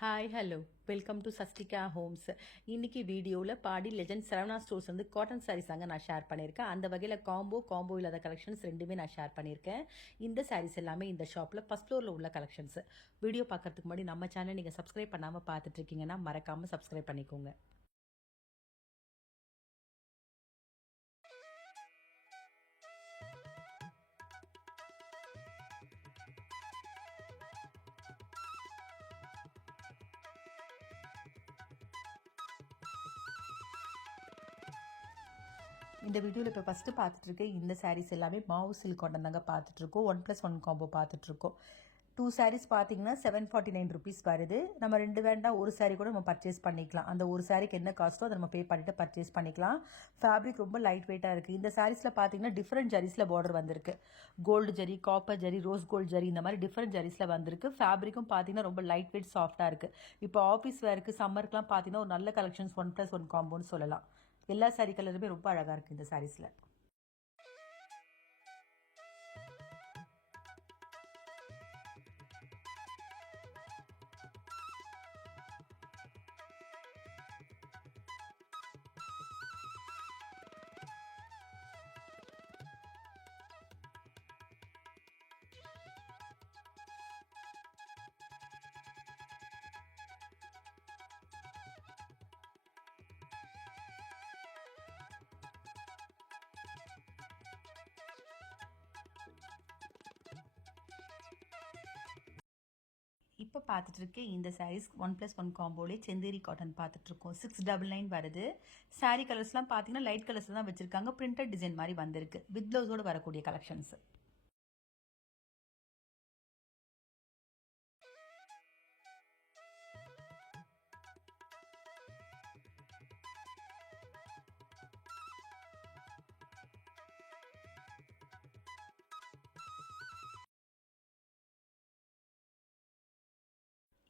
Hi hello welcome to சஸ்டிகா homes. இன்னைக்கு வீடியோவில் பாடி லெஜண்ட் சரவணா ஸ்டோர்ஸ் வந்து காட்டன் சாரீஸ் தாங்க நான் ஷேர் பண்ணியிருக்கேன். அந்த வகையில் காம்போ இல்லாத கலெக்ஷன்ஸ் ரெண்டுமே நான் ஷேர் பண்ணியிருக்கேன். இந்த சாரீஸ் எல்லாமே இந்த ஷாப்பில் ஃபர்ஸ்ட் ஃப்ளோரில் உள்ள கலெக்ஷன்ஸ். வீடியோ பார்க்கறதுக்கு முன்னாடி நம்ம சேனல் நீங்கள் சப்ஸ்கிரைப் பண்ணாமல் பார்த்துட்டு இருக்கீங்கன்னா மறக்காமல் சப்ஸ்கிரைப் பண்ணிக்கோங்க. இந்த வீடியோவில் இப்போ ஃபஸ்ட்டு பார்த்துட்ருக்க இந்த சாரீஸ் எல்லாமே மாவு சில்க் காட்டன் தாங்க பார்த்துட்ருக்கோம். 1+1 காம்போ பார்த்துட்ருக்கோம். 2 சாரீஸ் பார்த்தீங்கன்னா 749 ருபீஸ் வருது. நம்ம 2 வேண்டாம் ஒரு சாரீ கூட நம்ம பர்ச்சேஸ் பண்ணிக்கலாம். அந்த ஒரு சாரீக்கு என்ன காஸ்ட்டோ அதை நம்ம பே பண்ணிவிட்டு பர்ச்சேஸ் பண்ணிக்கலாம். ஃபேப்ரிக் ரொம்ப லைட் வெயிட்டாக இருக்குது. இந்த சாரீஸில் பார்த்தீங்கன்னா டிஃப்ரெண்ட் ஜரிஸில் பார்டர் வந்திருக்கு. Gold zari, copper zari, rose gold zari, இந்த மாதிரி டிஃப்ரெண்ட் ஜரிஸில் வந்திருக்கு. ஃபேப்ரிக்கும் பார்த்தீங்கன்னா ரொம்ப லைட் வெயிட் சாஃப்டாக இருக்குது. இப்போ ஆஃபீஸ் வேருக்கு சம்மருக்குலாம் பார்த்தீங்கன்னா ஒரு நல்ல கலெக்ஷன்ஸ் 1+1 காம்போன்னு சொல்லலாம். எல்லா சாரீ கலருமே ரொம்ப அழகாக இருக்குது இந்த சாரீஸில். இப்போ பார்த்துட்டு இந்த சாரீஸ் 1+1 காம்போலே செந்தேரி காட்டன் பார்த்துட்ருக்கோம். 699 வருது. சாரீ கலர்ஸ்லாம் பார்த்தீங்கன்னா லைட் கலர்ஸ் தான் வச்சுருக்காங்க. பிரிண்டட் டிசைன் மாதிரி வந்திருக்கு. வித் ப்ளவுஸோடு வரக்கூடிய கலெக்ஷன்ஸ்.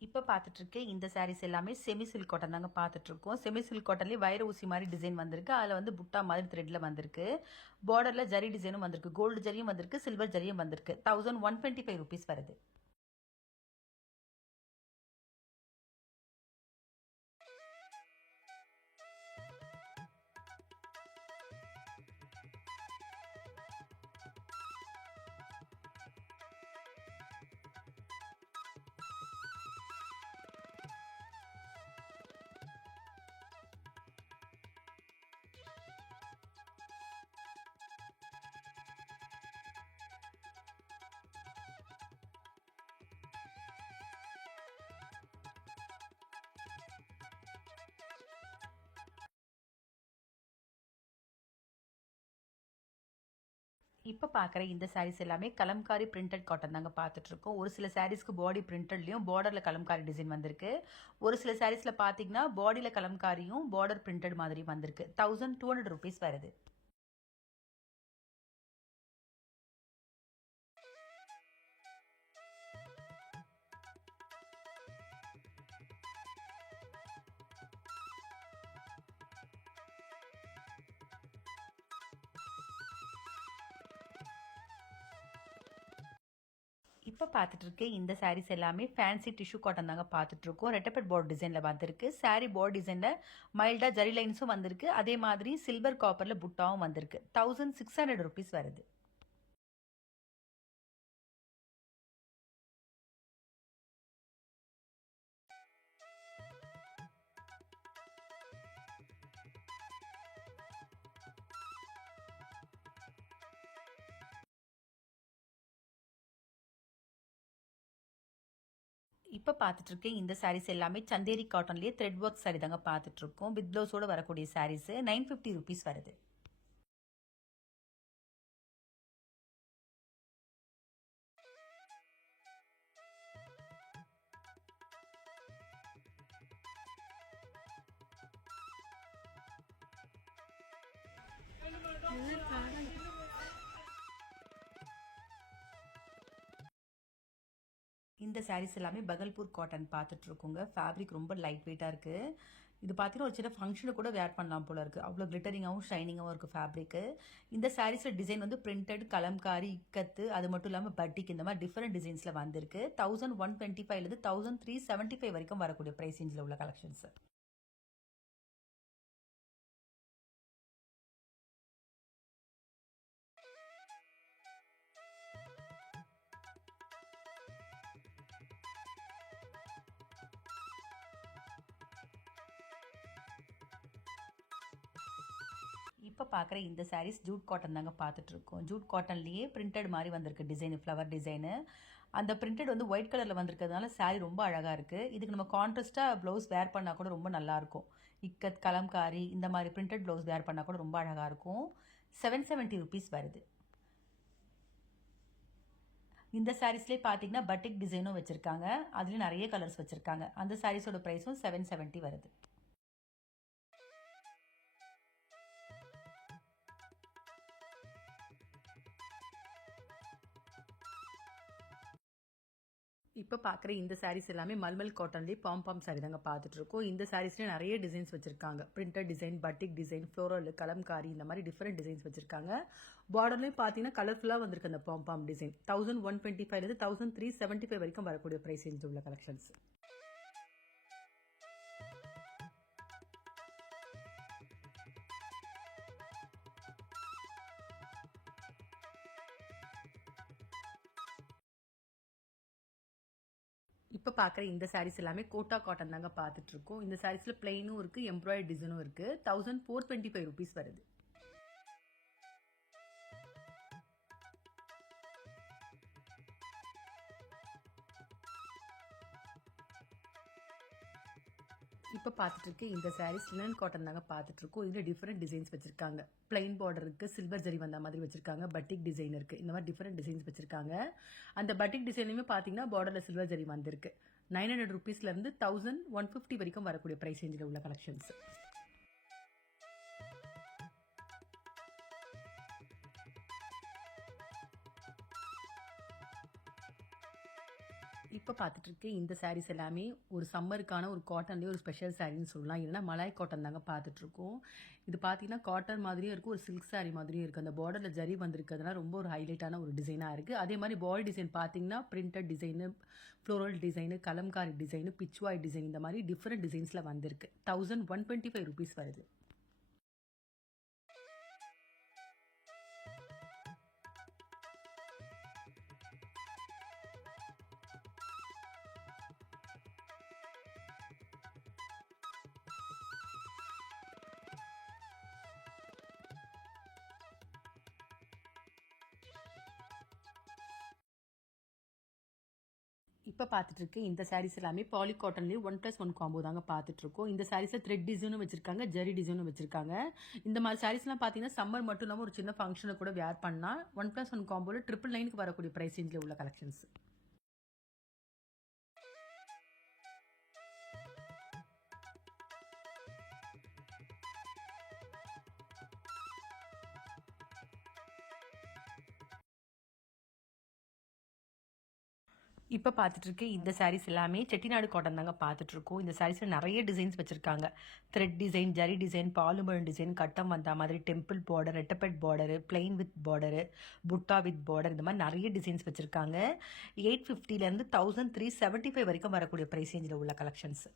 இப்போ பார்த்துட்ருக்க இந்த சாரீஸ் எல்லாமே செமி சில்க் காட்டன் தாங்க பார்த்துட்ருக்கோம். செமி சில்க் காட்டன்லேயே வைர ஊசி மாதிரி டிசைன் வந்திருக்கு. அதில் வந்து புட்டா மாதிரி த்ரெட்டில் வந்திருக்கு. பார்டரில் ஜரி டிசைனும் வந்திருக்கு. கோல்டு ஜரியும் வந்திருக்கு, சில்வர் ஜரியும் வந்திருக்கு. 1125 ருபீஸ் வருது. இப்போ பார்க்குற இந்த சாரீஸ் எல்லாமே கலம்காரி பிரிண்டட் காட்டன் தாங்க பார்த்துட்ருக்கோம். ஒரு சில சாரீஸ்க்கு பாடி பிரிண்டட்லையும் பார்டரில் கலம்காரி டிசைன் வந்திருக்கு. ஒரு சில சாரீஸில் பார்த்தீங்கன்னா பாடியில் கலம்காரியும் பார்டர் பிரிண்டட் மாதிரி வந்திருக்கு. 1200 ருபீஸ் வருது. இப்போ பார்த்துட்டு இந்த சாரீஸ் எல்லாமே ஃபேன்சி டிஷ்யூ காட்டன் தாங்க பார்த்துட்ருக்கோம். ரெட்டப்பட் பார்டர் டிசைனில் வந்திருக்கு. சாரீ பார்டர் டிசைனில் மைல்டாக ஜரி லைன்ஸும் வந்திருக்கு. அதே மாதிரி சில்வர் காப்பரில் புட்டாவும் வந்திருக்கு. 1600 ருபீஸ் வருது. இப்போ பார்த்துட்ருக்கேன் இந்த சாரீஸ் எல்லாமே சந்தேரி காட்டன்லேயே த்ரெட் ஒர்க் சாரீ தாங்க பார்த்துட்ருக்கோம். வித் ப்ளவுஸோடு வரக்கூடிய சாரீஸு 950 ருபீஸ் வருது. இந்த இந்த சாரீஸ் எல்லாமே பகல்பூர் காட்டன் பார்த்துட்ருக்கோங்க. ஃபேப்ரிக் ரொம்ப லைட் வெயிட்டாக இருக்குது. இது பார்த்தீங்கன்னா ஒரு சின்ன ஃபங்க்ஷனை கூட வேர் பண்ணலாம் போல இருக்குது. அவ்வளோ கிளிட்டரிங்காகவும் ஷைனிங்காகவும் இருக்குது ஃபேப்ரிக்கு. இந்த சாரீஸில் டிசைன் வந்து பிரிண்டட், கலம்காரி, இக்கத்து, அது மட்டும் இல்லாமல் பட்டிக், இந்த மாதிரி டிஃப்ரெண்ட் டிசைன்ஸில் வந்திருக்கு. 1125லேருந்து 1375 வரைக்கும் வரக்கூடிய ப்ரைஸ் ரேஞ்சில் உள்ள கலெக்ஷன்ஸ். இப்போ பார்க்குற இந்த சாரீஸ் ஜூட் காட்டன் தாங்க பார்த்துட்ருக்கோம். ஜூட் காட்டன்லேயே பிரிண்டட் மாதிரி வந்திருக்கு டிசைனு, ஃப்ளவர் டிசைனு. அந்த பிரிண்டட் வந்து ஒயிட் கலரில் வந்திருக்கிறதுனால சாரீ ரொம்ப அழகாக இருக்குது. இதுக்கு நம்ம கான்ட்ராஸ்ட்டாக ப்ளவுஸ் வேர் பண்ணால் கூட ரொம்ப நல்லாயிருக்கும். இக்கத், கலம்காரி இந்த மாதிரி பிரிண்டட் ப்ளவுஸ் வேர் பண்ணால் கூட ரொம்ப அழகாக இருக்கும். 770 ருபீஸ் வருது. இந்த சாரீஸ்லேயே பார்த்தீங்கன்னா பட்டிக் டிசைனும் வச்சுருக்காங்க. அதுலேயும் நிறைய கலர்ஸ் வச்சுருக்காங்க. அந்த சாரீஸோட ப்ரைஸும் 770 வருது. இப்போ பார்க்குற இந்த சாரீஸ் எல்லாமே மல்மல் காட்டன்லேயே பாம் சாரீ தாங்க பார்த்துட்ருக்கோம். இந்த சாரீஸ்லேயே நிறைய டிசைன்ஸ் வச்சுருக்காங்க. Printed design, பட்டிக் design, floral, Kalamkari இந்த மாதிரி டிஃப்ரெண்ட் டிசைன்ஸ் வச்சுருக்காங்க. பார்டர்லேயும் பார்த்தீங்கன்னா கலர்ஃபுல்லாக வந்திருக்கு அந்த பாம் டிசைன். 1125லேருந்து 1375 வரைக்கும் வரக்கூடிய ப்ரைஸ் ரேஞ்ச் உள்ள கலெக்ஷன்ஸ். இப்போ பார்க்குற இந்த சாரீஸ் எல்லாமே கோட்டா காட்டன் தாங்க பார்த்துட்ருக்கோம். இந்த சாரீஸில் பிளெயினும் இருக்குது, எம்ப்ராய்டரி டிசைனும் இருக்குது. 1425 ருபீஸ் வருது. இப்போ பார்த்துட்டு இந்த சாரீஸ் லினன் காட்டன் தாங்க பார்த்துட்ருக்கோம். இதில் டிஃப்ரெண்ட் டிசைன்ஸ் வச்சுருக்காங்க. பிளைன் பார்டர் இருக்குது, சில்வர் ஜரி வந்த மாதிரி வச்சுருக்காங்க, பட்டிக் டிசைன் இருக்குது, இந்த மாதிரி டிஃப்ரெண்ட் டிசைன்ஸ் வச்சுருக்காங்க. அந்த பட்டிக் டிசைன்லையுமே பார்த்தீங்கன்னா பார்டரில் சில்வர் ஜரி வந்திருக்கு. 900 ருபீஸ்லேருந்து 1150 வரைக்கும் வரக்கூடிய ப்ரைஸ் ரேஞ்சில் உள்ள கலெக்ஷன்ஸ். இப்போ பார்த்துட்டு இந்த சாரீஸ் எல்லாமே ஒரு சம்மருக்கான ஒரு காட்டன்லேயே ஒரு ஸ்பெஷல் சாரின்னு சொல்லலாம். இல்லைன்னா மலாய் காட்டன் தாங்க பார்த்துட்ருக்கோம். இது பார்த்தீங்கன்னா காட்டன் மாதிரியும் இருக்குது, ஒரு சில்க் சாரீ மாதிரியும் இருக்குது. அந்த பார்டரில் ஜரி வந்திருக்கிறதுனால ரொம்ப ஒரு ஹைலைட்டான ஒரு டிசைனாக இருக்குது. அதே மாதிரி பாடி டிசைன் பார்த்தீங்கன்னா printed design, floral design, Kalamkari design, pichwai design இந்த மாதிரி டிஃப்ரெண்ட் டிசைன்ஸில் வந்திருக்கு. 1125 ருபீஸ் வருது. இப்போ பார்த்துட்டு இந்த சாரீஸ் எல்லாமே பாலி காட்டன்லேயே 1+1 காம்போ தாங்க பார்த்துட்ருக்கோம். இந்த சாரீஸில் த்ரெட் டிசைனும் வச்சுருக்காங்க, ஜரி டிசைனும் வச்சுருக்காங்க. இந்த மாதிரி சாரீஸ்லாம் பார்த்தீங்கன்னா சம்மர் மட்டும் இல்லாமல் ஒரு சின்ன ஃபங்க்ஷனை கூட வேர் பண்ணால் 1+1 காம்போவில் 999க்கு வரக்கூடிய ப்ரைஸ் ரேஞ்சில் உள்ள கலெக்ஷன்ஸ். இப்போ பார்த்துட்டு இந்த சாரீஸ் எல்லாமே செட்டிநாடு காட்டன் தாங்க பார்த்துட்ருக்கோம். இந்த சாரீஸில் நிறைய டிசைன்ஸ் வச்சுருக்காங்க. த்ரெட் டிசைன், ஜரி டிசைன், பாலுமழன் டிசைன், கட்டம் வந்த மாதிரி, டெம்பிள் பார்டர், ரெட்டப்பெட் border, plain with border, butta with border, இந்த மாதிரி நிறைய டிசைன்ஸ் வச்சுருக்காங்க. 850லேருந்து 1375 வரைக்கும் வரக்கூடிய ப்ரைஸ் ரேஞ்சில் உள்ள கலெக்ஷன்ஸ்.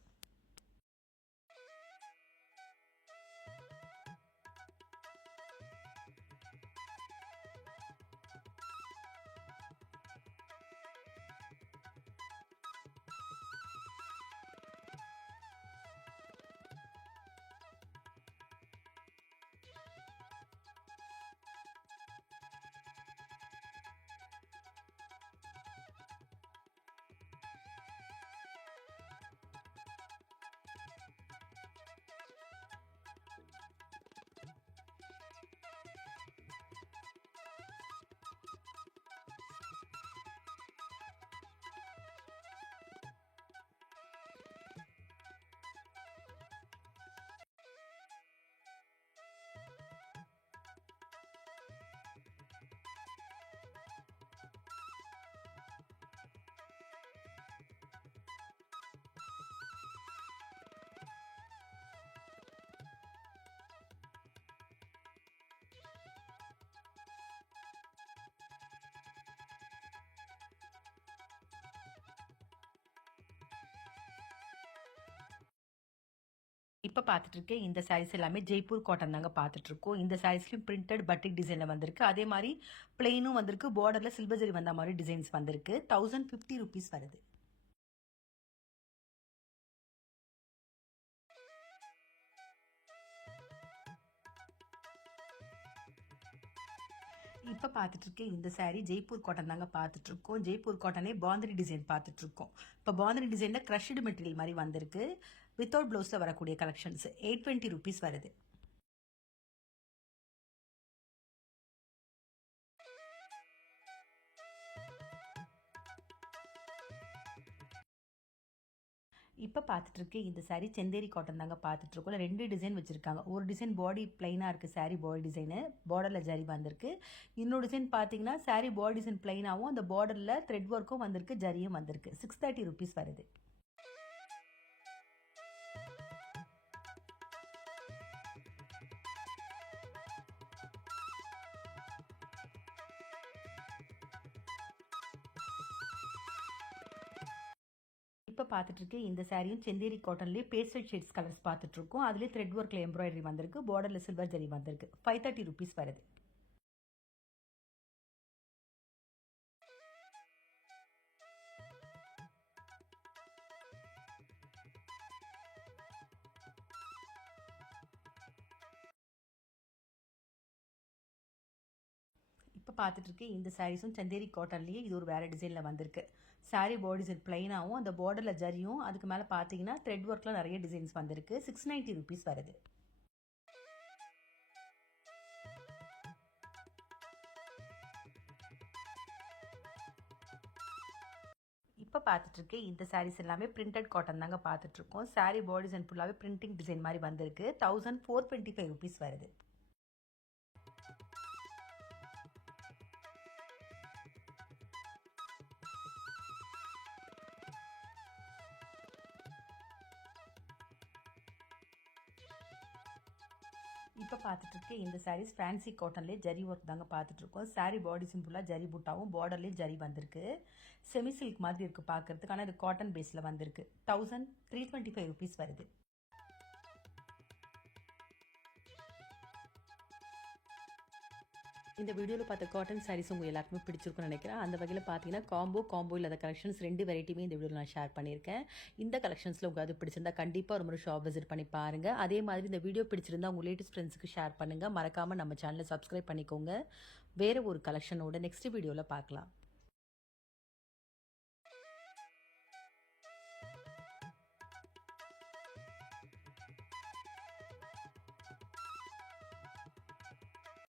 இப்போ பார்த்துட்டு இருக்கேன் இந்த சாரீஸ் எல்லாமே ஜெய்ப்பூர் காட்டன் தாங்க பார்த்துட்ருக்கோம். இந்த சாரீஸ்லையும் பிரிண்டட் பட்டிக் டிசைனில் வந்திருக்கு. அதே மாதிரி பிளெயினும் வந்திருக்கு. பார்டரில் சில்வர் ஜரி வந்த மாதிரி டிசைன்ஸ் வந்திருக்கு. 1050 rupees வருது. இப்போ பார்த்துட்ருக்கேன் இந்த சாரீ ஜெய்ப்பூர் காட்டன் தாங்க பார்த்துட்ருக்கோம். ஜெய்ப்பூர் காட்டனே பாந்தினி டிசைன் பார்த்துட்ருக்கோம். இப்போ பாந்தினி டிசைனில் க்ரஷ்டு மெட்டீரியல் மாதிரி வந்திருக்கு. வித்தவுட் ப்ளவுஸில் வரக்கூடிய கலெக்ஷன்ஸ் 820 rupees வருது. இப்போ பார்த்துட்ருக்கேன் இந்த சாரீ செந்தேரி காட்டன் தாங்க பார்த்துட்ருக்கோம். 2 டிசைன் வச்சுருக்காங்க. ஒரு டிசைன் பாடி பிளைனாக இருக்குது, சாரீ பாடி டிசைனு பார்டரில் ஜரி வந்திருக்கு. இன்னொரு டிசைன் பார்த்தீங்கன்னா சாரீ பாடி டிசைன் பிளைனாகவும் அந்த பார்டரில் த்ரெட் ஒர்க்கும் வந்திருக்கு, ஜரியும் வந்திருக்கு. 630 rupees வருது. இப்போ பார்த்துட்ருக்கேன் இந்த சாரியும் செந்தேரி காட்டன்லேயே பேஸ்டல் ஷேட்ஸ் கலர்ஸ் பார்த்துட்ருக்கோம். அதுலேயே த்ரெட் ஒர்க்கில் எம்ப்ராய்டரி வந்திருக்கு, பார்டரில் சில்வர் ஜரி வந்திருக்கு. 530 rupees வருது. இப்போ பார்த்துட்ருக்கேன் இந்த சாரீஸும் சந்தேரி காட்டன்லேயே இது ஒரு வேறு டிசைனில் வந்திருக்கு. சாரீ பாடி டிசைன் பிளைனாகவும் அந்த பார்டரில் ஜரியும் அதுக்கு மேலே பார்த்தீங்கன்னா த்ரெட் ஒர்க்கில் நிறைய டிசைன்ஸ் வந்திருக்கு. 690 rupees வருது. இப்போ பார்த்துட்ருக்கேன் இந்த சாரீஸ் எல்லாமே பிரிண்டட் காட்டன் தாங்க பார்த்துட்ருக்கோம். சாரீ பாடி டிசைன் ஃபுல்லாகவே பிரிண்டிங் டிசைன் மாதிரி வந்திருக்கு. 1425 rupees வருது. இப்போ பார்த்துட்ருக்கேன் இந்த சாரீஸ் ஃபேன்சி காட்டன்லேயே ஜரி ஒர்க் தாங்க பார்த்துட்ருக்கோம். சாரீ பாடி சிம்பிளாக ஜரி புட்டாவும் பார்டர்லேயே ஜரி வந்திருக்கு. செமி சில்க் மாதிரி இருக்குது பார்க்குறதுக்கு. ஆனால் இது காட்டன் பேஸில் வந்திருக்கு. 1325 rupees வருது. இந்த வீடியோவில் பார்த்த காட்டன் சாரீஸ் உங்கள் எல்லாருக்குமே பிடிச்சிருக்குன்னு நினைக்கிறேன். அந்த வகையில் பார்த்தீங்கன்னா காம்போ இல்லாத கலெக்ஷன்ஸ் 2 வெரைட்டியுமே இந்த வீடியோவில் நான் ஷேர் பண்ணியிருக்கேன். இந்த கலெக்ஷன்ஸில் உங்களுக்கு அது பிடிச்சிருந்தா கண்டிப்பாக ஒரு முறை ஷாப் விசிட் பண்ணி பாருங்கள். அதே மாதிரி இந்த வீடியோ பிடிச்சிருந்தா உங்கள் லேட்டஸ்ட் ஃப்ரெண்ட்ஸுக்கு ஷேர் பண்ணுங்கள். மறக்காமல் நம்ம சேனலை சப்ஸ்கிரைப் பண்ணிக்கோங்க. வேறு ஒரு கலெக்ஷனோட நெக்ஸ்ட் வீடியோவில் பார்க்கலாம்.